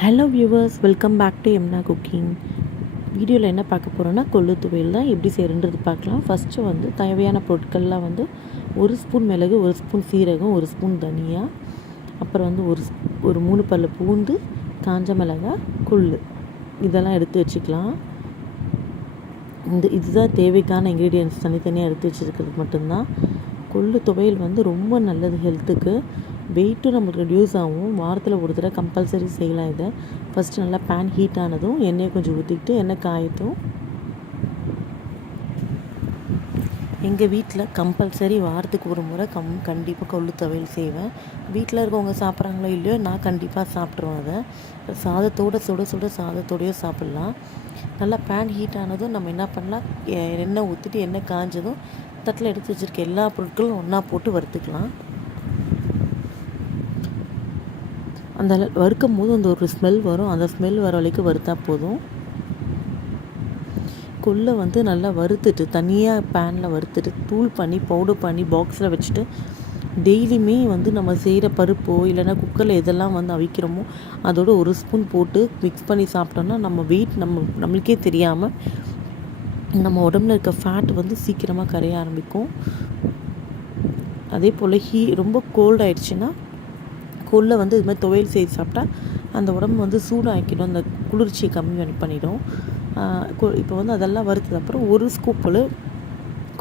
Hello viewers welcome back to எம்னா cooking வீடியோவில் என்ன பார்க்க போகிறோன்னா கொள்ளு துவையல் தான். எப்படி செய்யறது பார்க்கலாம். ஃபஸ்ட்டு வந்து தேவையான பொருட்கள்லாம் வந்து ஒரு ஸ்பூன் மிளகு ஒரு ஸ்பூன் சீரகம் ஒரு ஸ்பூன் தனியா. அப்புறம் வந்து ஒரு ஒரு மூணு பல்லு பூண்டு காஞ்ச மிளகா கொள்ளு. இதெல்லாம் எடுத்து வச்சுக்கலாம். இந்த இதுதான் தேவைக்கான இன்க்ரீடியன்ஸ் தனித்தனியாக எடுத்து வச்சுருக்கிறது மட்டும்தான். கொள்ளு துவையல் வந்து ரொம்ப நல்லது ஹெல்த்துக்கு வெயிட்டும் நமக்கு ரெடியூஸ் ஆகும். வாரத்தில் ஒரு தடவை கம்பல்சரி செய்யலாம் இதை. ஃபஸ்ட்டு நல்லா பேன் ஹீட் ஆனதும் எண்ணெயை கொஞ்சம் ஊற்றிக்கிட்டு எண்ணெய் காயட்டும். எங்கள் வீட்டில் கம்பல்சரி வாரத்துக்கு ஒரு முறை கம் கண்டிப்பாக கொள்ளு துவையல் செய்வேன். வீட்டில் இருக்கவங்க சாப்பிட்றாங்களோ இல்லையோ நான் கண்டிப்பாக சாப்பிட்ருவேன் அதை. சாதத்தோட சுட சுட சாதத்தோடையோ சாப்பிட்லாம். நல்லா பேன் ஹீட் ஆனதும் நம்ம என்ன பண்ணலாம்? எண்ணெய் ஊற்றிட்டு எண்ணெய் காஞ்சதும் தட்டில் எடுத்து வச்சுருக்க எல்லா பொருட்களும் ஒன்றா போட்டு வறுத்துக்கலாம். அந்த வறுக்கும் போது அந்த ஒரு ஸ்மெல் வரும். அந்த ஸ்மெல் வர வரைக்கும் வறுத்தா போதும். கொல்லை வந்து நல்லா வறுத்துட்டு தனியாக பேனில் வறுத்துட்டு தூள் பண்ணி பவுடர் பண்ணி பாக்ஸில் வச்சுட்டு டெய்லியுமே வந்து நம்ம செய்கிற பருப்போ இல்லைன்னா குக்கரில் எதெல்லாம் வந்து அவிக்கிறோமோ அதோட ஒரு ஸ்பூன் போட்டு மிக்ஸ் பண்ணி சாப்பிட்டோம்னா நம்ம வெயிட் நம்ம நம்மளுக்கே தெரியாமல் நம்ம உடம்புல இருக்க ஃபேட் வந்து சீக்கிரமாக கரைய ஆரம்பிக்கும். அதே போல் ஹீ ரொம்ப கோல்ட் ஆயிடுச்சுன்னா கோல்டில் வந்து இது மாதிரி துவையல் செய்து சாப்பிட்டா அந்த உடம்பு வந்து சூடாக்கிடும் அந்த குளிர்ச்சியை கம்மி பண்ணி- பண்ணிடும். இப்போ வந்து அதெல்லாம் வறுத்தது அப்புறம் ஒரு ஸ்கூப்பில்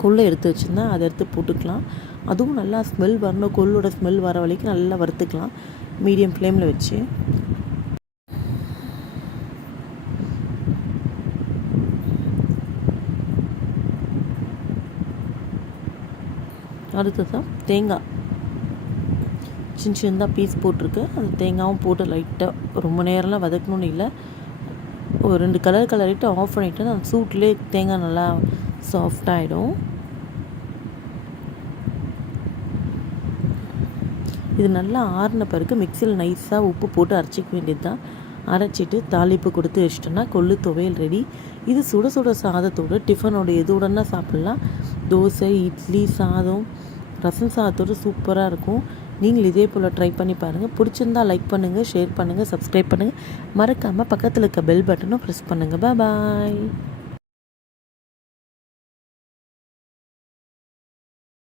கொள்ளை எடுத்து வச்சுருந்தா அதை எடுத்து போட்டுக்கலாம். அதுவும் நல்லா ஸ்மெல் வரணும். கொள்ளோட ஸ்மெல் வர வரைக்கும் நல்லா வறுத்துக்கலாம். மீடியம் ஃப்ளேமில் வச்சு. அடுத்ததான் தேங்காய். சின்ன சின்னதாக பீஸ் போட்டிருக்கு. அந்த தேங்காயும் போட்டு லைட்டாக ரொம்ப நேரம்லாம் வதக்கணும்னு இல்லை. ஒரு ரெண்டு கலர் கலரிட்டு ஆஃப் பண்ணிவிட்டு அந்த சூட்லேயே தேங்காய் நல்லா சாஃப்டாகிடும் இது நல்லா ஆறின பிறகு மிக்சியில் நைஸாக உப்பு போட்டு அரைச்சிக்க வேண்டியது தான் அரைச்சிட்டு தாளிப்பு கொடுத்து வச்சிட்டோன்னா கொள்ளு துவையல் ரெடி இது சுட சுட சாதத்தோட டிஃபனோட எதுவுடனா சாப்பிட்லாம். தோசை இட்லி சாதம் ரசம் சாதத்தோடு சூப்பராக இருக்கும். நீங்கள் இதே போல் ட்ரை பண்ணி பாருங்கள் பிடிச்சிருந்தா லைக் பண்ணுங்கள் ஷேர் பண்ணுங்கள் சப்ஸ்கிரைப் பண்ணுங்கள் மறக்காமல் பக்கத்தில் இருக்க பெல் பட்டனும் ப்ரெஸ் பண்ணுங்கள் பாய்